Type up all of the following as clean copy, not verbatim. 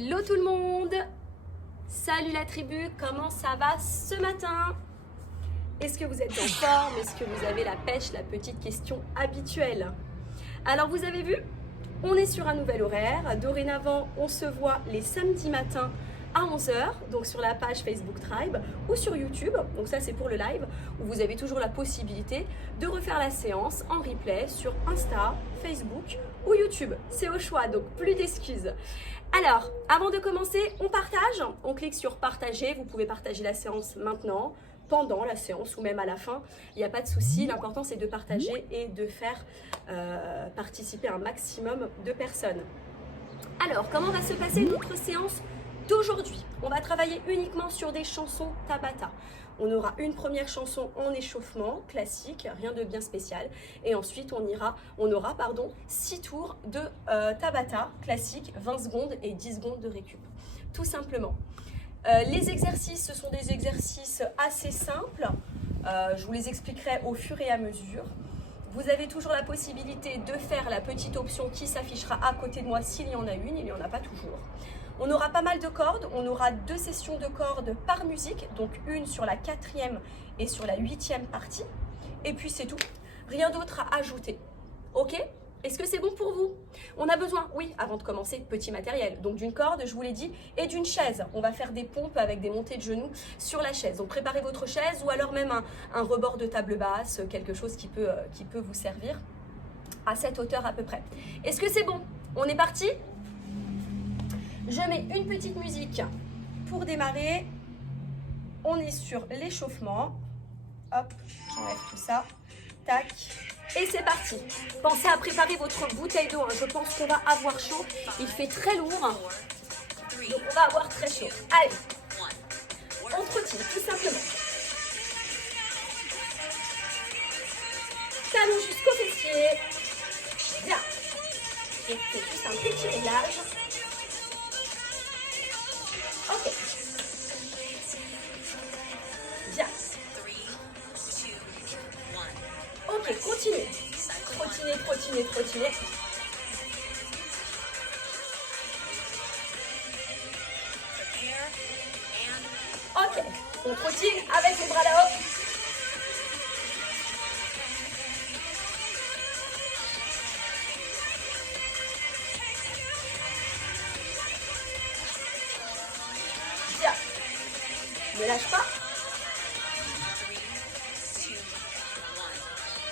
Hello tout le monde! Salut la tribu, comment ça va ce matin? Est-ce que vous êtes en forme? Est-ce que vous avez la pêche? La petite question habituelle. Alors vous avez vu, on est sur un nouvel horaire. Dorénavant, on se voit les samedis matins à 11 h, donc sur la page Facebook Tribe ou sur YouTube, donc ça c'est pour le live, où vous avez toujours la possibilité de refaire la séance en replay sur Insta, Facebook ou YouTube. C'est au choix, donc plus d'excuses. Alors, avant de commencer, on partage, on clique sur partager, vous pouvez partager la séance maintenant, pendant la séance ou même à la fin, il n'y a pas de souci, l'important c'est de partager et de faire participer un maximum de personnes. Alors, comment va se passer notre séance d'aujourd'hui? On va travailler uniquement sur des chansons Tabata. On aura une première chanson en échauffement, classique, rien de bien spécial. Et ensuite, on aura 6 tours de Tabata, classique, 20 secondes et 10 secondes de récup. Tout simplement. Les exercices, ce sont des exercices assez simples. Je vous les expliquerai au fur et à mesure. Vous avez toujours la possibilité de faire la petite option qui s'affichera à côté de moi s'il y en a une, il n'y en a pas toujours. On aura pas mal de cordes, on aura 2 sessions de cordes par musique, donc une sur la 4e et sur la 8e partie. Et puis c'est tout, rien d'autre à ajouter. Ok? Est-ce que c'est bon pour vous? On a besoin, oui, avant de commencer, petit matériel. Donc d'une corde, je vous l'ai dit, et d'une chaise. On va faire des pompes avec des montées de genoux sur la chaise. Donc préparez votre chaise ou alors même un rebord de table basse, quelque chose qui peut vous servir à cette hauteur à peu près. Est-ce que c'est bon? On est parti? Je mets une petite musique pour démarrer. On est sur l'échauffement. Hop, j'enlève tout ça. Tac. Et c'est parti. Pensez à préparer votre bouteille d'eau. Je pense qu'on va avoir chaud. Il fait très lourd. Donc on va avoir très chaud. Allez. On trottine tout simplement. Talon jusqu'au fessier. Bien. Et c'est juste un petit réglage. Ok. Bien. Ok, continuez. Trottinez. Ok, on trottine avec les bras là-haut. Bien. Ne lâche pas.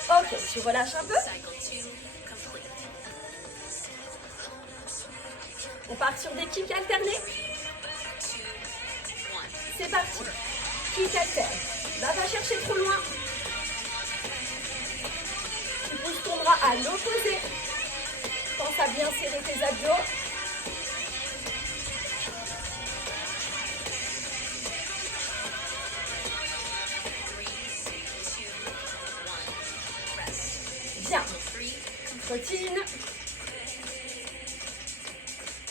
Ok, tu relâches un peu. On part sur des kicks alternés. C'est parti. Kick alterne. Va pas chercher trop loin. Tu pousses ton bras à l'opposé. Pense à bien serrer tes abdos. Bien. Trottine.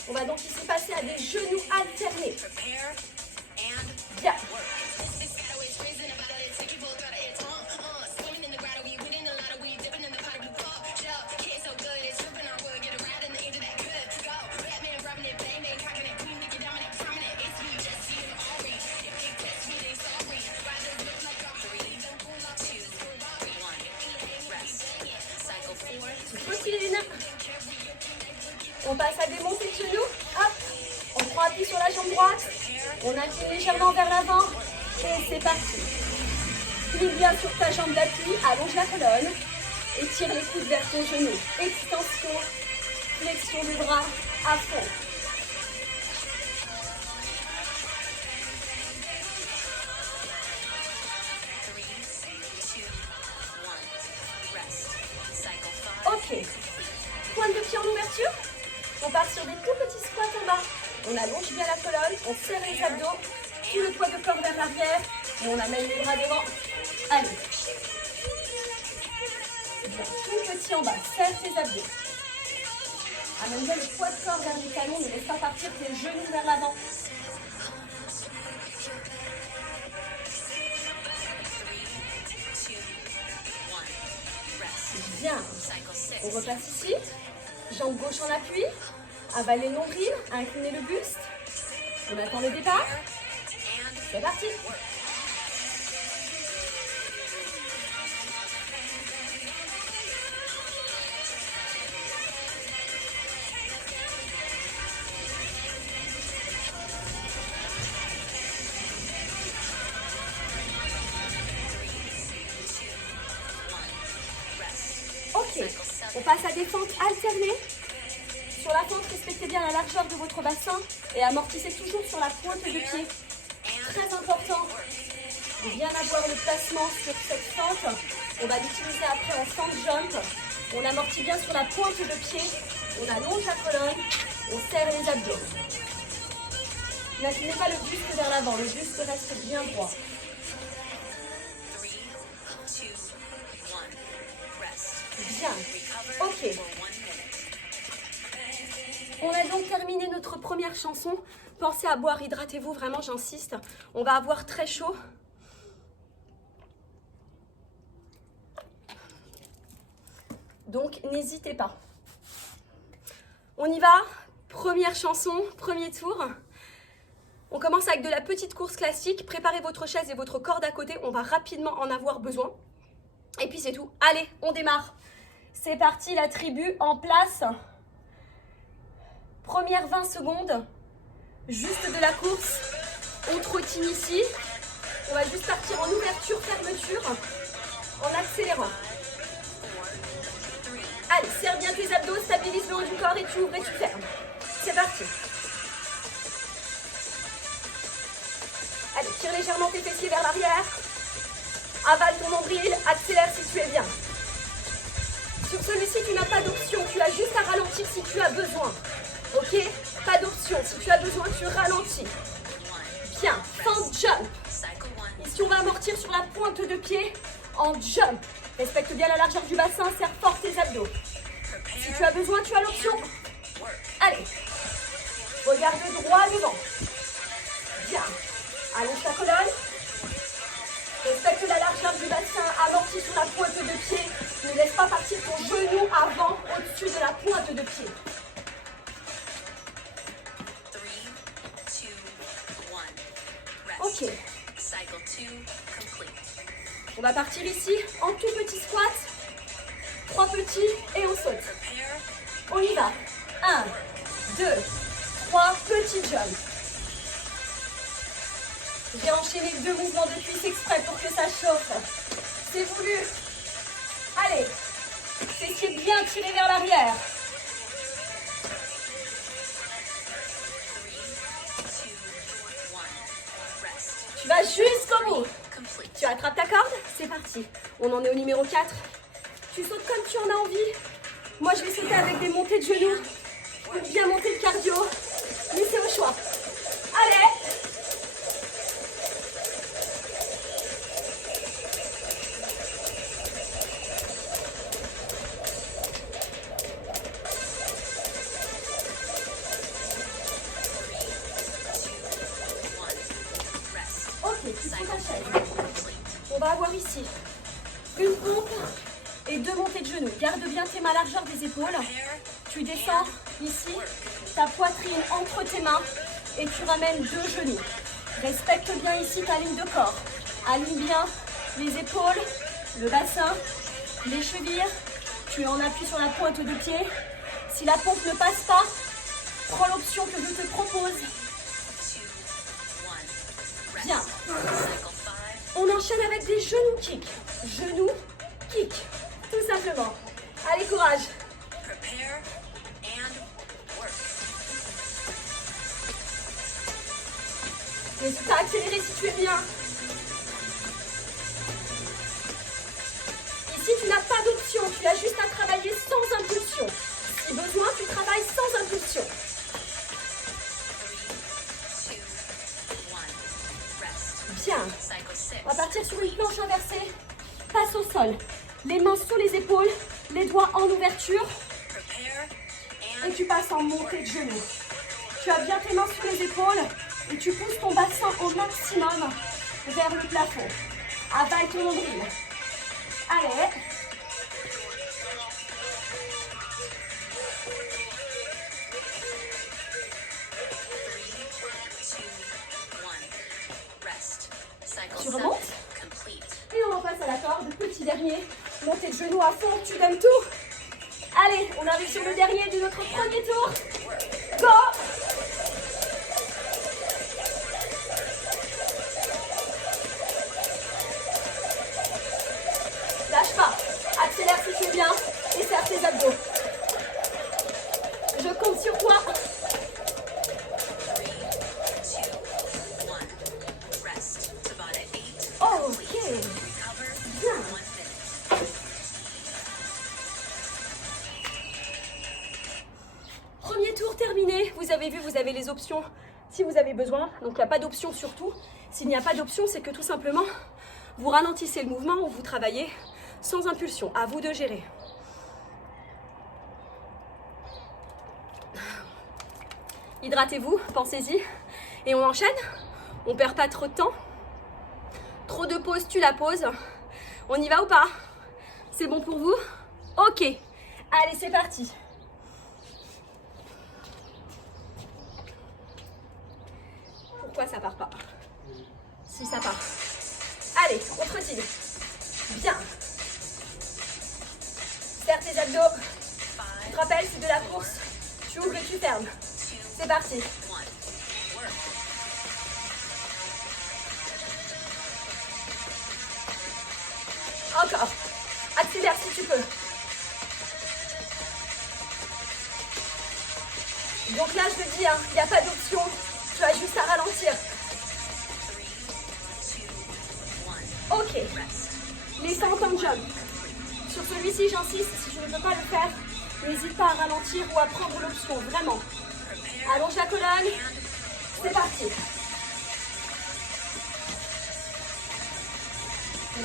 On va donc ici passer à des genoux alternés. Bien. Tu trottines. On passe à des montées de genoux. Hop. On prend appui sur la jambe droite. On incline légèrement vers l'avant. Et c'est parti. Plie bien sur ta jambe d'appui. Allonge la colonne. Et tire les coudes vers ton genou. Extension. Flexion du bras à fond. Ok. Pointe de pied en ouverture. On part sur des tout petits squats en bas. On allonge bien la colonne, on serre les abdos, tout le poids de corps vers l'arrière et on amène les bras devant. Allez. Bien, tout petit en bas, serre tes abdos. Amène bien le poids de corps vers les talons, ne laisse pas partir tes genoux vers l'avant. Bien. On repasse ici. Jambe gauche en appui. Avalez le nombril, inclinez le buste. On attend le départ. C'est parti. Ok, on passe à des fentes alternées. Sur la fente, respectez bien la largeur de votre bassin et amortissez toujours sur la pointe de pied. Très important de bien avoir le placement sur cette fente. On va l'utiliser après en fente jump. On amortit bien sur la pointe de pied. On allonge la colonne. On serre les abdos. N'inclinez pas le buste vers l'avant. Le buste reste bien droit. Bien. Ok. On a donc terminé notre première chanson. Pensez à boire, hydratez-vous, vraiment j'insiste. On va avoir très chaud. Donc n'hésitez pas. On y va. Première chanson, premier tour. On commence avec de la petite course classique. Préparez votre chaise et votre corde à côté. On va rapidement en avoir besoin. Et puis c'est tout. Allez, on démarre. C'est parti, la tribu en place. Première 20 secondes. Juste de la course. On trottine ici. On va juste partir en ouverture, fermeture, en accélérant. Allez, serre bien tes abdos, stabilise le haut du corps et tu ouvres et tu fermes. C'est parti. Allez, tire légèrement tes fessiers vers l'arrière. Avale ton nombril, accélère si tu es bien. Sur celui-ci, tu n'as pas d'option. Tu as juste à ralentir si tu as besoin. Ok? Pas d'option. Si tu as besoin, tu ralentis. Bien. Fente jump. Ici, on va amortir sur la pointe de pied en jump. Respecte bien la largeur du bassin. Serre fort tes abdos. Si tu as besoin, tu as l'option. Allez. Regarde droit devant. Bien. Allonge ta colonne. Respecte la largeur du bassin. Amortis sur la pointe de pied. Ne laisse pas partir ton genou avant, au-dessus de la pointe de pied. Ok. On va partir ici en tout petit squat. 3 petits et on saute. On y va. 1, 2, 3 petits jumps. J'ai enchaîné 2 mouvements de cuisse exprès pour que ça chauffe. C'est voulu. Allez. Fessiers bien tirés vers l'arrière. Tu vas jusqu'au bout. Tu attrapes ta corde, c'est parti. On en est au numéro 4. Tu sautes comme tu en as envie. Moi, je vais sauter avec des montées de genoux pour bien monter le cardio. Mais c'est au choix. Allez. On va avoir ici une pompe et 2 montées de genoux. Garde bien tes mains à largeur des épaules. Tu descends ici, ta poitrine entre tes mains et tu ramènes 2 genoux. Respecte bien ici ta ligne de corps. Aligne bien les épaules, le bassin, les chevilles. Tu es en appui sur la pointe de pied. Si la pompe ne passe pas, prends l'option que je te propose. Bien. On enchaîne avec des genoux kick. Genoux kick. Tout simplement. Allez, courage. N'hésite pas à accélérer si tu es bien. Ici, tu n'as pas d'option. Tu as juste à travailler sans impulsion. Si besoin, tu travailles sans impulsion. Bien. On va partir sur une planche inversée. Passe au sol. Les mains sous les épaules, les doigts en ouverture. Et tu passes en montée de genoux. Tu as bien tes mains sous les épaules et tu pousses ton bassin au maximum vers le plafond. Avale ton nombril. Allez. genoux à fond, tu donnes tout. Allez, on arrive sur le dernier de notre premier tour. Go! Lâche pas. Accélère si tu viens et serre tes abdos. Je compte sur toi. Ok. Bien. Premier tour terminé. Vous avez vu, vous avez les options si vous avez besoin. Donc il n'y a pas d'option surtout. S'il n'y a pas d'option, c'est que tout simplement, vous ralentissez le mouvement ou vous travaillez sans impulsion. À vous de gérer. Hydratez-vous, pensez-y. Et on enchaîne. On ne perd pas trop de temps. Trop de pause, tu la poses. On y va ou pas? C'est bon pour vous? Ok. Allez, c'est parti. Pourquoi ça part pas? Si ça part. Allez, on trottine. Bien. Serre tes abdos. Tu te rappelles, c'est de la course. Tu ouvres et tu fermes. C'est parti. Encore. Accélère si tu peux. Donc là, je te dis, il n'y a pas d'option. Tu as juste à ralentir. Ok. Les 100 en jump. Sur celui-ci, j'insiste, si je ne peux pas le faire, n'hésite pas à ralentir ou à prendre l'option, vraiment. Allonge la colonne. C'est parti.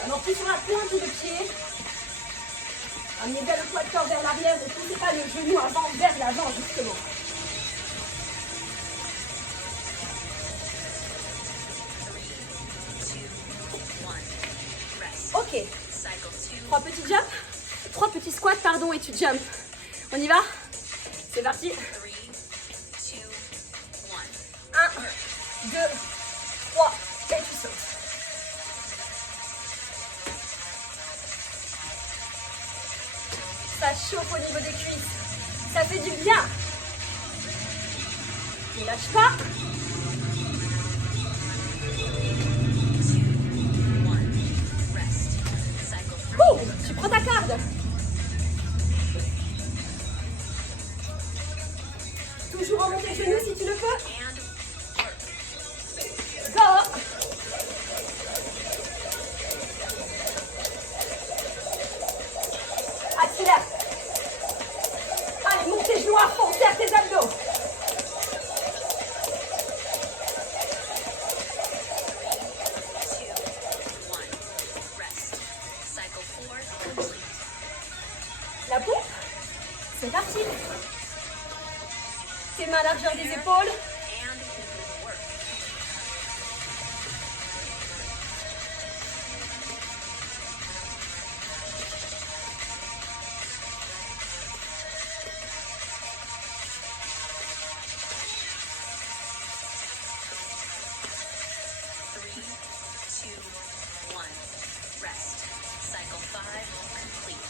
Amorti sur la pointe de pied. Amenez bien le poids de corps vers l'arrière. Ne poussez pas le genou avant, vers l'avant, justement. Ok. 3 petits squats, pardon, et tu jump. On y va? C'est parti. 1, 2, 3, et tu sautes. Ça chauffe au niveau des cuisses. Ça fait du bien. Ne lâche pas. Tu prends ta corde. Toujours en montée de genoux si tu le peux. Go. Accélère. Allez, monte tes genoux à fond, serre tes abdos. La pompe, c'est parti. Tes mains à largeur des épaules.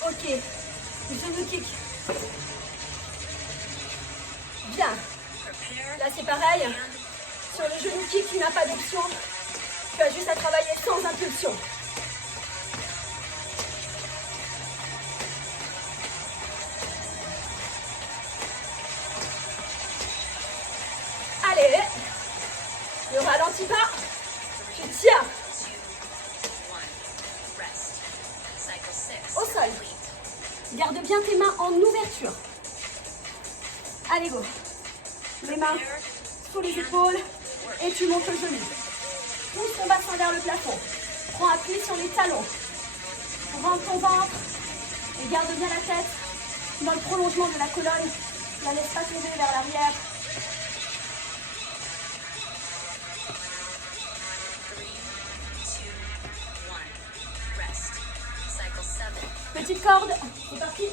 Ok, genou kick. Bien. Là c'est pareil. Sur le genou kick, tu n'as pas d'option. Tu as juste à travailler sans impulsion. Allez. Ne ralentis pas. Tu tiens. Au sol. Garde bien tes mains en ouverture. Allez, go. Les mains sur les épaules et tu montes le genou. Pousse ton bassin vers le plafond. Prends appui sur les talons. Rentre ton ventre et garde bien la tête dans le prolongement de la colonne. Ne la laisse pas tomber vers l'arrière. Petite corde, c'est parti.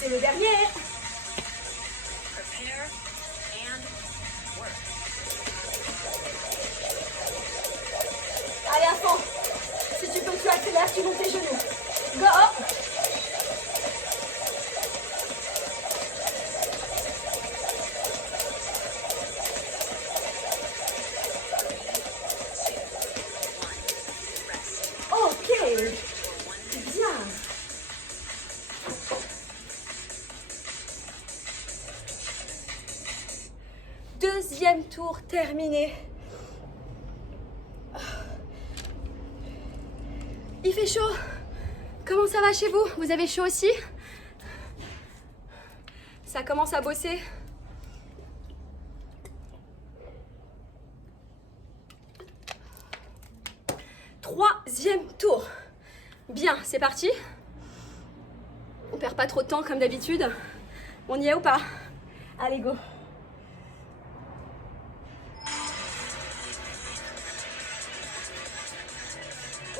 C'est le dernier. Allez à fond. Si tu peux, tu accélères, tu montes tes genoux. Go. Ok. Bien. Deuxième tour terminé. Il fait chaud. Comment ça va chez vous? Vous avez chaud aussi? Ça commence à bosser. Troisième tour. Bien, c'est parti. On perd pas trop de temps comme d'habitude. On y est ou pas? Allez, go.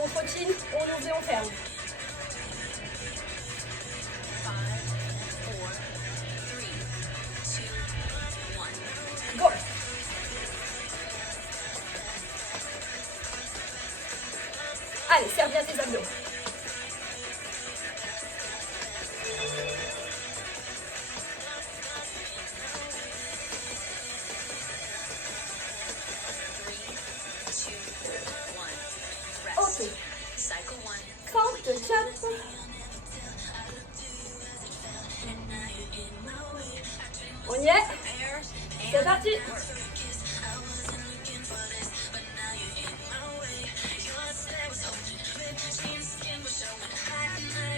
On continue, on ouvre et on ferme. Go. Allez, serre bien tes abdos. Ok. Count the jump. On y est. C'est parti.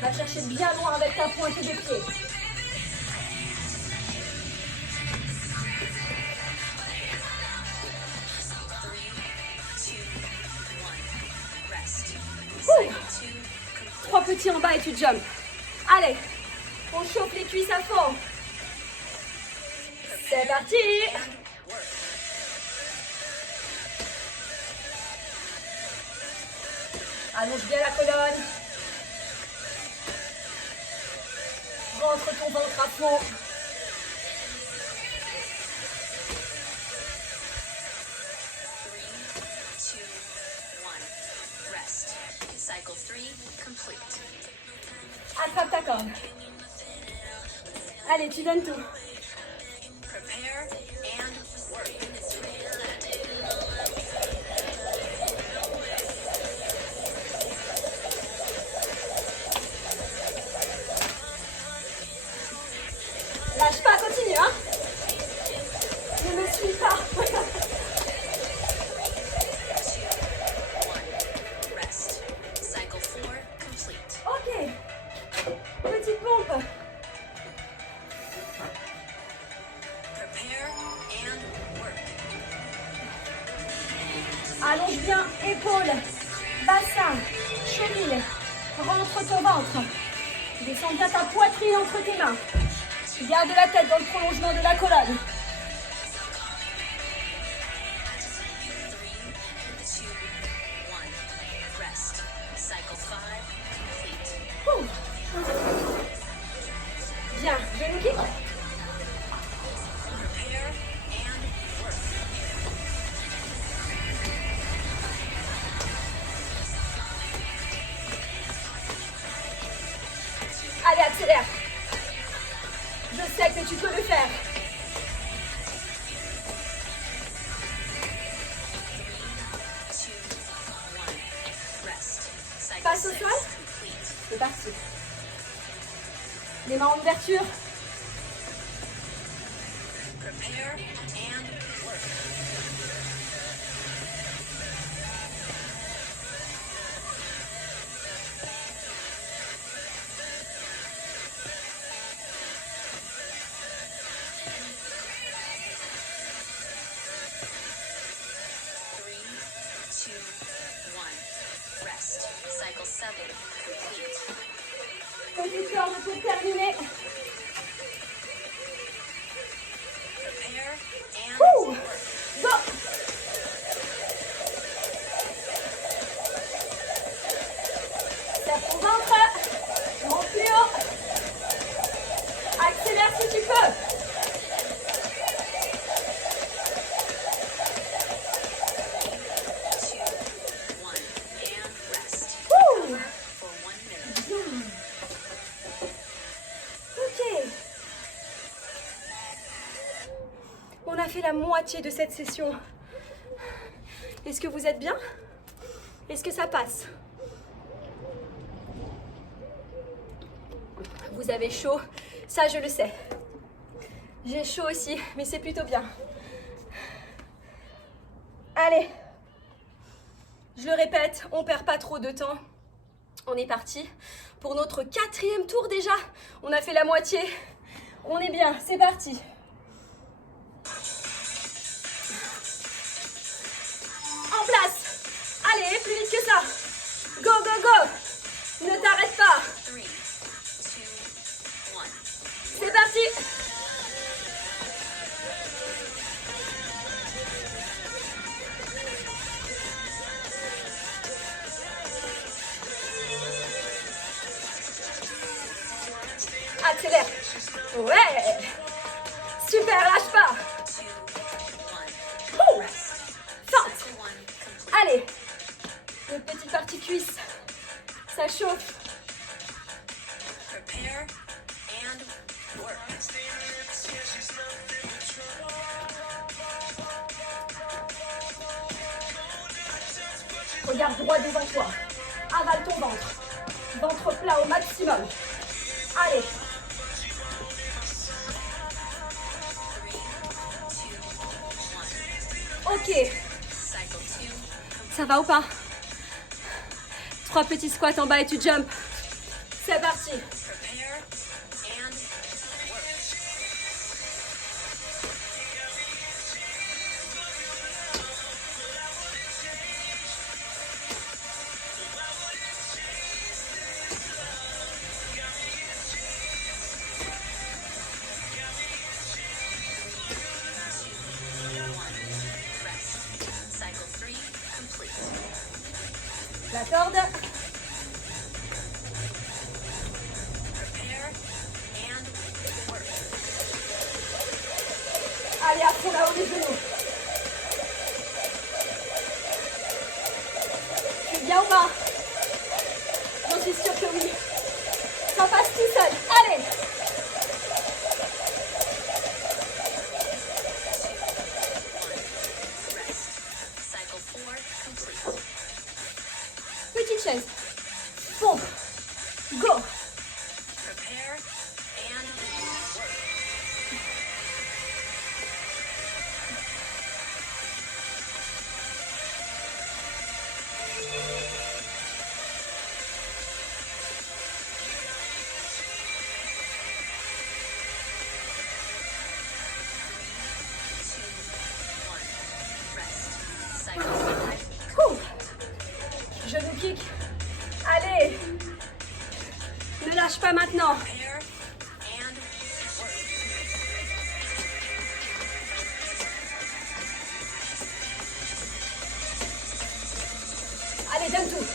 Va chercher bien loin avec ta pointe des pieds. Trois petits en bas et tu jumps. Allez, on chauffe les cuisses à fond. C'est parti. Allonge bien la colonne. Rentre ton ventre à fond. Attrape ta corde. Allez, tu donnes tout. Lâche pas, continue, hein. Ne me suis pas. Ok. Petite pompe. Allonge bien, épaules, bassin, cheville. Rentre ton ventre. Descends bien ta poitrine entre tes mains. Garde la tête dans le prolongement de la colonne. Bien, genou kick. Allez, accélère. Je sais que tu peux le faire. Passe au sol. C'est parti. Les mains en ouverture. Petite corde pour terminer. Go. Tape ton ventre. Monte plus haut. Accélère si tu peux. Bien. fait la moitié de cette session. Est-ce que vous êtes bien? Est-ce que ça passe? Vous avez chaud? Ça, je le sais. J'ai chaud aussi, mais c'est plutôt bien. Allez. Je le répète, on perd pas trop de temps. On est parti pour notre 4e tour déjà. On a fait la moitié. On est bien, c'est parti. En place. Allez, plus vite que ça. Go, go, go. Ne t'arrête pas. C'est parti. Accélère. Ouais. Super, lâche pas. Forte. Allez. Une petite partie cuisse. Ça chauffe. Regarde droit devant toi. Avale ton ventre. Ventre plat au maximum. Allez. Ok. Ça va ou pas? 3 petits squats en bas et tu jump. C'est parti. La corde. Allez, à fond là-haut les genoux. Tu es bien ou pas? J'en suis sûre que oui. Ça passe tout seul. Allez. Petite chaise. Pompe. Go. Genou kick. Allez. Ne lâche pas maintenant. Allez, donne tout.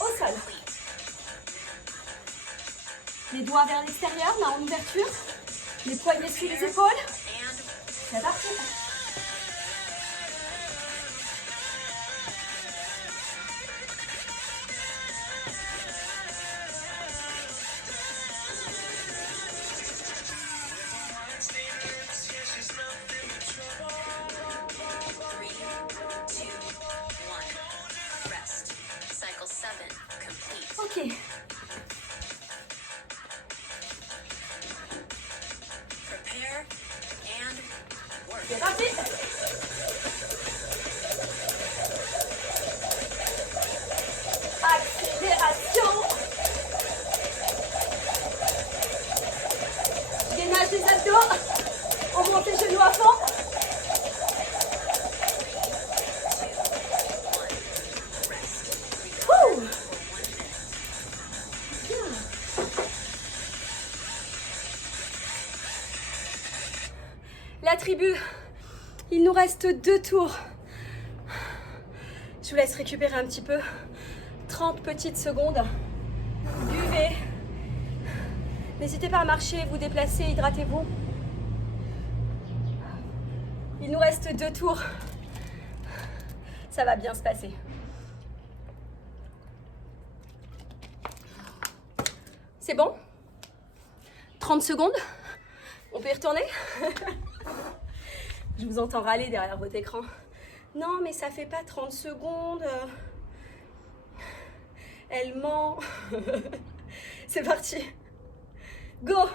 Au sol. Les doigts vers l'extérieur, main en ouverture. Les poignets sous les épaules. C'est parti. Ok. C'est parti. Accélération. Gainage des abdos. On monte les genoux à fond. La tribu, il nous reste 2 tours. Je vous laisse récupérer un petit peu. 30 petites secondes. Buvez. N'hésitez pas à marcher, vous déplacer, hydratez-vous. Il nous reste 2 tours. Ça va bien se passer. C'est bon? 30 secondes? On peut y retourner? Je vous entends râler derrière votre écran. Non, mais ça fait pas 30 secondes. Elle ment. C'est parti. Go!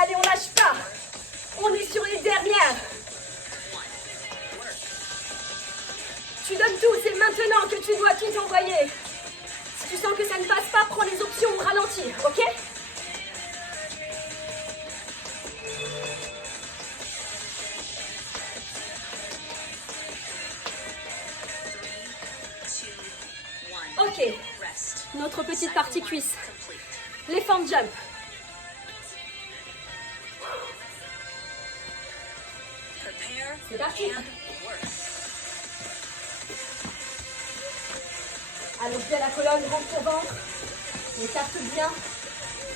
Allez, on lâche pas. On est sur les dernières. Tu donnes tout, c'est maintenant que tu dois tout envoyer. Si tu sens que ça ne passe pas, prends les options ou ralentis, ok? Ok, notre petite partie cuisse. Les formes jump. C'est parti. Allonge bien la colonne, rentre ton ventre. Écarte bien.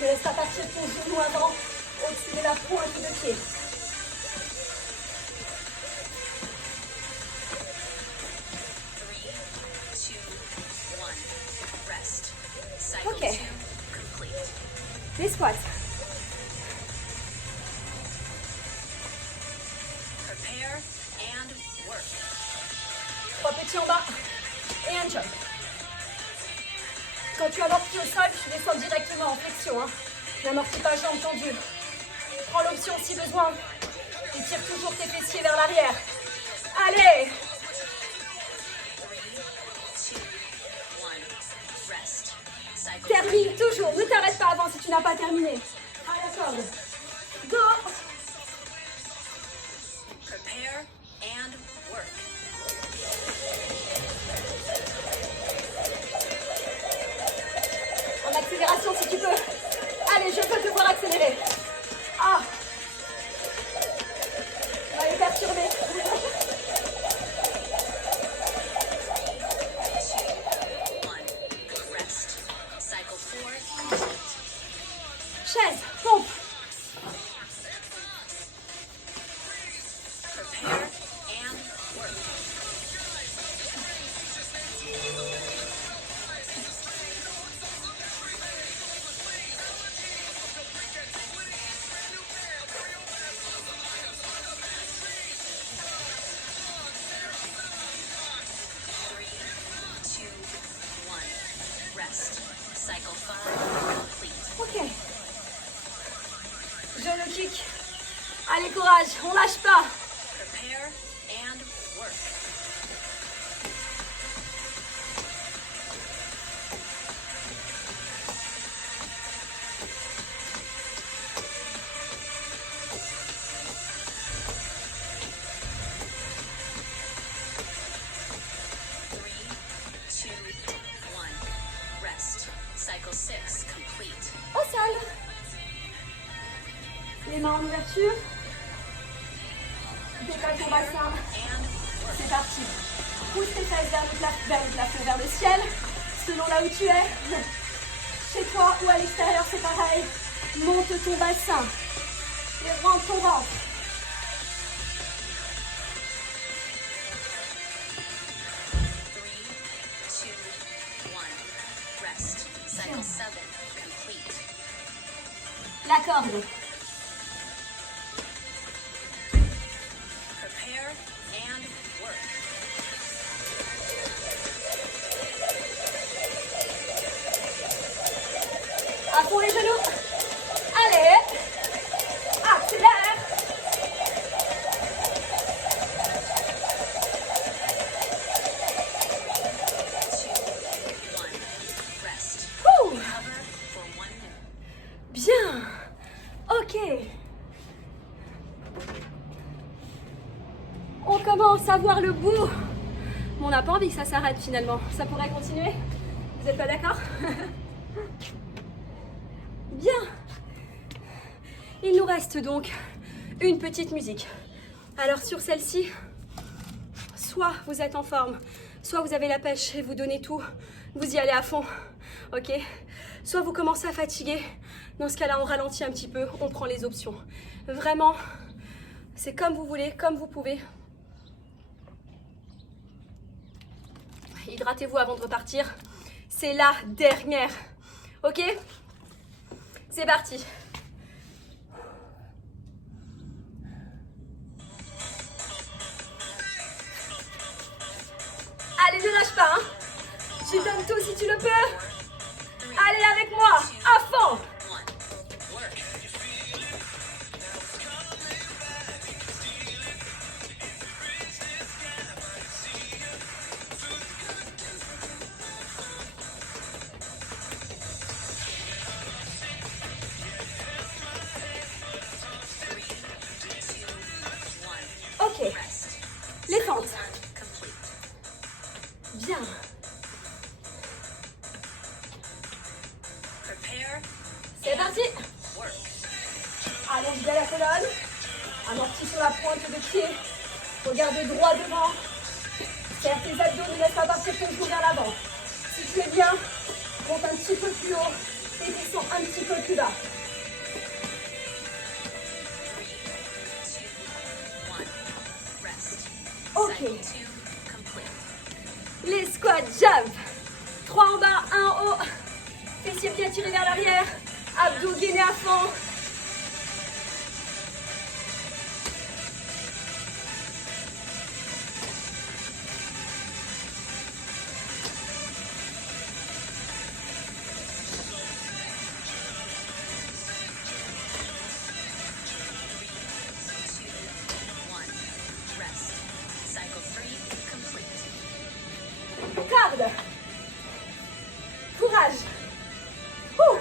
Ne laisse pas partir ton genou avant, au-dessus de la pointe de pied. Ok. Les squats. Trois petits en bas et un jump. Quand tu amortis au sol, tu descends directement en flexion. N'amortis pas jambes tendues. Prends l'option si besoin. Et tire toujours tes fessiers vers l'arrière. Allez! Termine toujours. Ne t'arrête pas avant si tu n'as pas terminé. À la corde. Go! En accélération si tu peux. Allez, je peux te voir accélérer. Ah! On va les perturber. Chaise, pompe. Ok. Genou kick. Allez, courage, on lâche pas. Au sol. Les mains en ouverture. Décolle ton bassin. C'est parti. Pousse tes fesses vers le plafond, vers le ciel. Selon là où tu es. Chez toi ou à l'extérieur, c'est pareil. Monte ton bassin. Et rentre ton ventre. La corde. À fond les genoux. Allez. Accélère. Ouh. Bien. Ok. On commence à voir le bout. On n'a pas envie que ça s'arrête finalement. Ça pourrait continuer? Vous n'êtes pas d'accord? Bien. Il nous reste donc une petite musique. Alors sur celle-ci, soit vous êtes en forme, soit vous avez la pêche et vous donnez tout, vous y allez à fond, ok? Soit vous commencez à fatiguer, dans ce cas-là on ralentit un petit peu, on prend les options. Vraiment, c'est comme vous voulez, comme vous pouvez. Hydratez-vous avant de repartir. C'est la dernière. Ok? C'est parti. Allez, ne lâche pas. Hein. Tu donnes tout si tu le peux. Allez avec moi, à fond. Ok, les fentes. Bien. C'est parti. Allons bien la colonne. Amorti sur la pointe de pied. Regardez droit devant. Serre tes abdos, ne laisse pas partir ton genou vers l'avant. Si tu es bien, monte un petit peu plus haut et descends un petit peu plus bas. Ok. Les squats jump. 3 en bas, 1 en haut. Fessiers bien tirés vers l'arrière. Abdos gainés à fond. Garde. Courage. Ouh.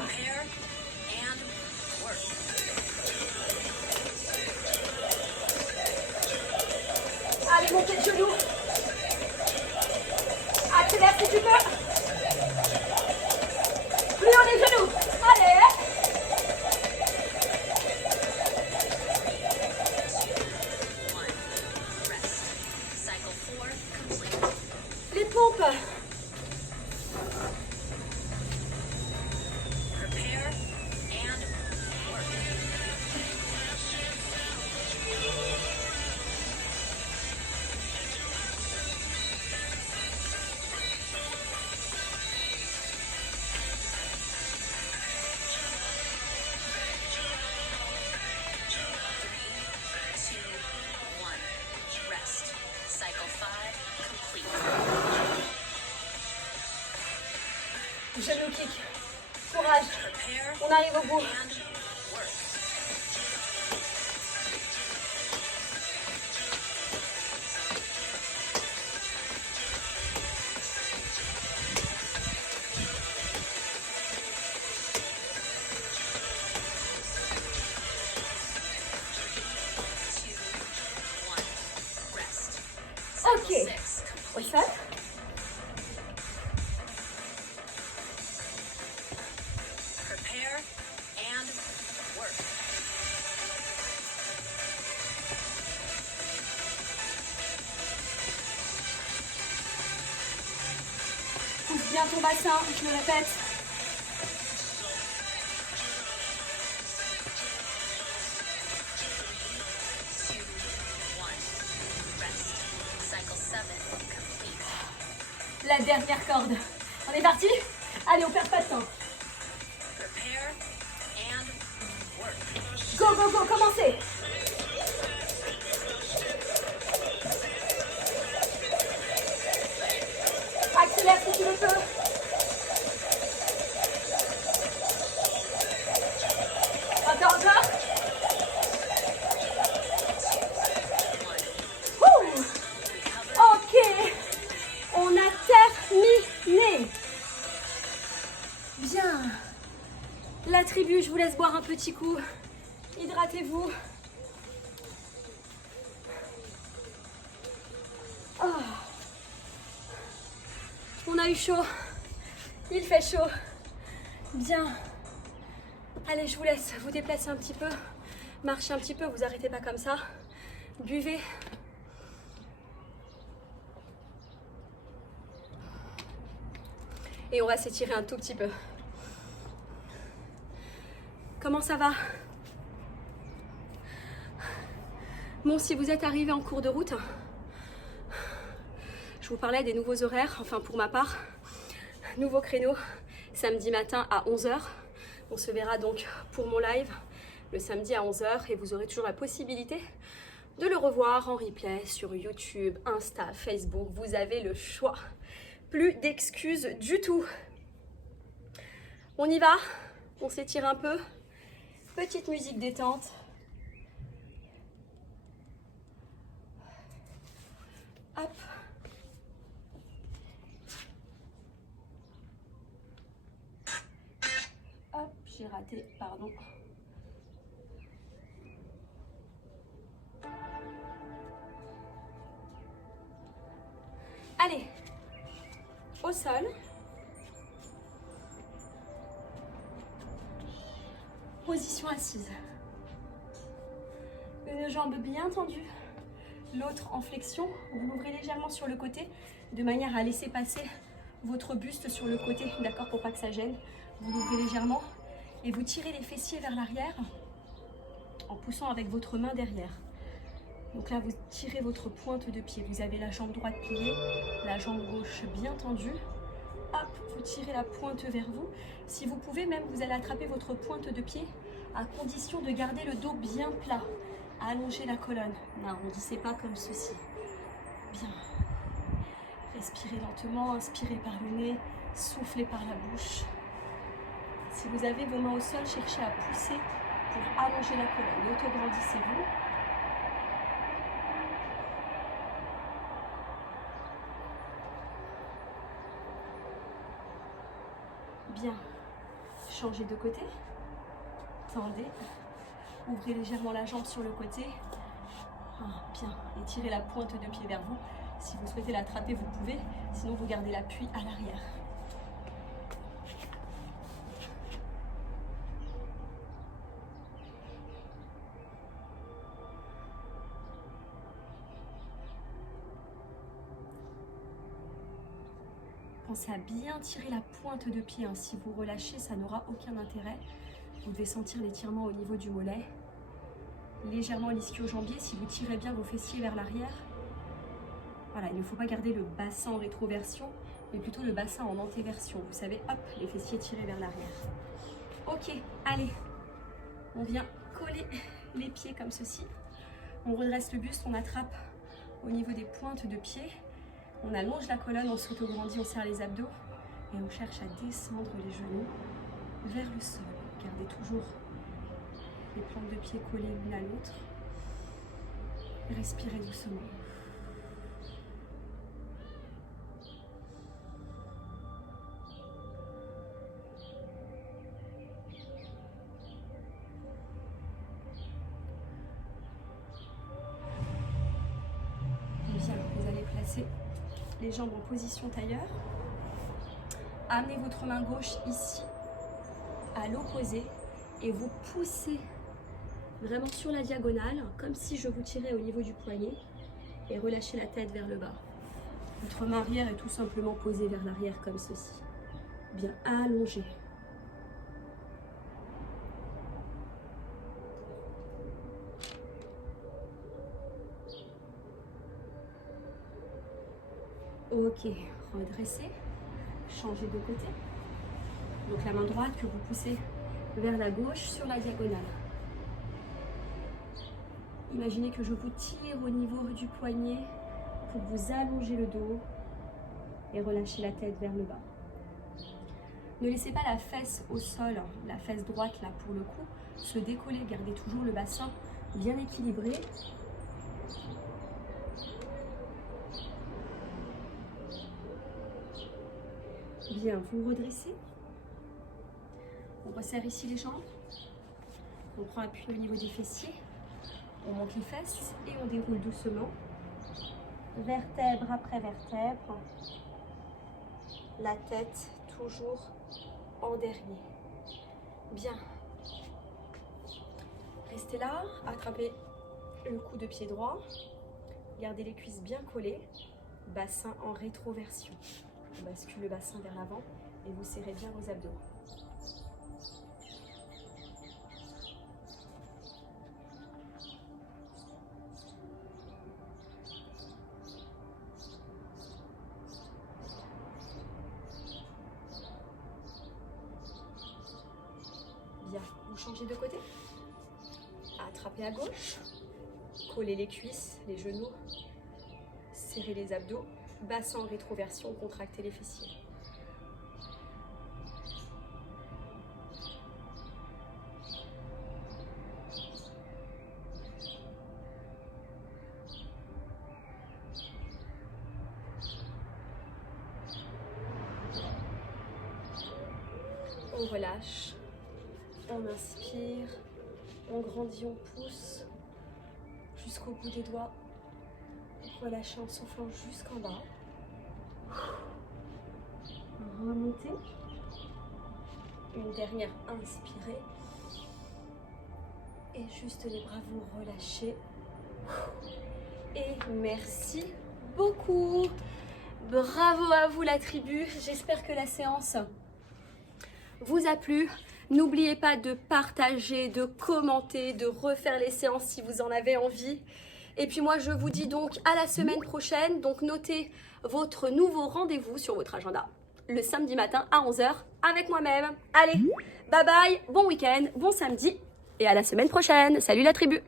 Allez, montez le genou. Accélère si tu peux. Plus haut les genoux. Allez. Les pompes. Genou kick. Courage. On arrive au bout. Ok. What's that? Pousse bien ton bassin, je le répète. La dernière corde. On est parti? Allez, on perd pas de temps. Go, go, go, commencez. Accélère si tu le peux. Encore, encore. Ouh. Ok. On a terminé. Bien. La tribu, je vous laisse boire un petit coup. Hydratez-vous. Oh. On a eu chaud. Il fait chaud. Bien. Allez, je vous laisse vous déplacer un petit peu. Marchez un petit peu, vous arrêtez pas comme ça. Buvez. Et on va s'étirer un tout petit peu. Comment ça va? Bon, si vous êtes arrivé en cours de route, je vous parlais des nouveaux horaires, enfin pour ma part, nouveau créneau, samedi matin à 11 h. On se verra donc pour mon live le samedi à 11 h et vous aurez toujours la possibilité de le revoir en replay sur YouTube, Insta, Facebook. Vous avez le choix. Plus d'excuses du tout. On y va, on s'étire un peu. Petite musique détente. Hop. Hop, j'ai raté, pardon. Allez, au sol. Position assise. Une jambe bien tendue, l'autre en flexion. Vous l'ouvrez légèrement sur le côté de manière à laisser passer votre buste sur le côté, d'accord, pour pas que ça gêne. Vous l'ouvrez légèrement et vous tirez les fessiers vers l'arrière en poussant avec votre main derrière. Donc là, vous tirez votre pointe de pied. Vous avez la jambe droite pliée, la jambe gauche bien tendue. Hop, vous tirez la pointe vers vous. Si vous pouvez même, vous allez attraper votre pointe de pied à condition de garder le dos bien plat. Allongez la colonne. N'arrondissez pas comme ceci. Bien. Respirez lentement, inspirez par le nez, soufflez par la bouche. Si vous avez vos mains au sol, cherchez à pousser pour allonger la colonne. Autograndissez-vous. Bien. Changez de côté. Tendez. Ouvrez légèrement la jambe sur le côté. Bien. Étirez la pointe de pied vers vous. Si vous souhaitez l'attraper, vous pouvez. Sinon, vous gardez l'appui à l'arrière. Pensez à bien tirer la pointe de pied. Si vous relâchez, ça n'aura aucun intérêt. Vous devez sentir l'étirement au niveau du mollet. Légèrement l'ischio-jambier. Si vous tirez bien vos fessiers vers l'arrière. Voilà, il ne faut pas garder le bassin en rétroversion, mais plutôt le bassin en antéversion. Vous savez, hop, les fessiers tirés vers l'arrière. Ok, allez. On vient coller les pieds comme ceci. On redresse le buste, on attrape au niveau des pointes de pied. On allonge la colonne, on s'autograndit, on serre les abdos et on cherche à descendre les genoux vers le sol. Gardez toujours les plantes de pied collées l'une à l'autre. Respirez doucement. Bien, vous allez placer les jambes en position tailleur. Amenez votre main gauche ici, à l'opposé, et vous poussez vraiment sur la diagonale, comme si je vous tirais au niveau du poignet, et relâchez la tête vers le bas. Votre main arrière est tout simplement posée vers l'arrière comme ceci. Bien allongée. Ok, redressez, changez de côté. Donc la main droite que vous poussez vers la gauche sur la diagonale. Imaginez que je vous tire au niveau du poignet pour vous allonger le dos et relâcher la tête vers le bas. Ne laissez pas la fesse au sol, la fesse droite là pour le coup, se décoller. Gardez toujours le bassin bien équilibré. Bien, vous redressez. On resserre ici les jambes. On prend appui au niveau des fessiers. On monte les fesses et on déroule doucement. Vertèbre après vertèbre. La tête toujours en dernier. Bien. Restez là. Attrapez le coup de pied droit. Gardez les cuisses bien collées. Bassin en rétroversion. On bascule le bassin vers l'avant et vous serrez bien vos abdos. Bien, vous changez de côté. Attrapez à gauche. Collez les cuisses, les genoux. Serrez les abdos. Bassin en rétroversion, contractez les fessiers. On relâche, on inspire, on grandit, on pousse jusqu'au bout des doigts. Relâchez en soufflant jusqu'en bas. Remontez. Une dernière, inspirez. Et juste les bras, vous relâchez. Et merci beaucoup. Bravo à vous la tribu. J'espère que la séance vous a plu. N'oubliez pas de partager, de commenter, de refaire les séances si vous en avez envie. Et puis moi, je vous dis donc à la semaine prochaine. Donc notez votre nouveau rendez-vous sur votre agenda le samedi matin à 11 h avec moi-même. Allez, bye bye, bon week-end, bon samedi et à la semaine prochaine. Salut la tribu!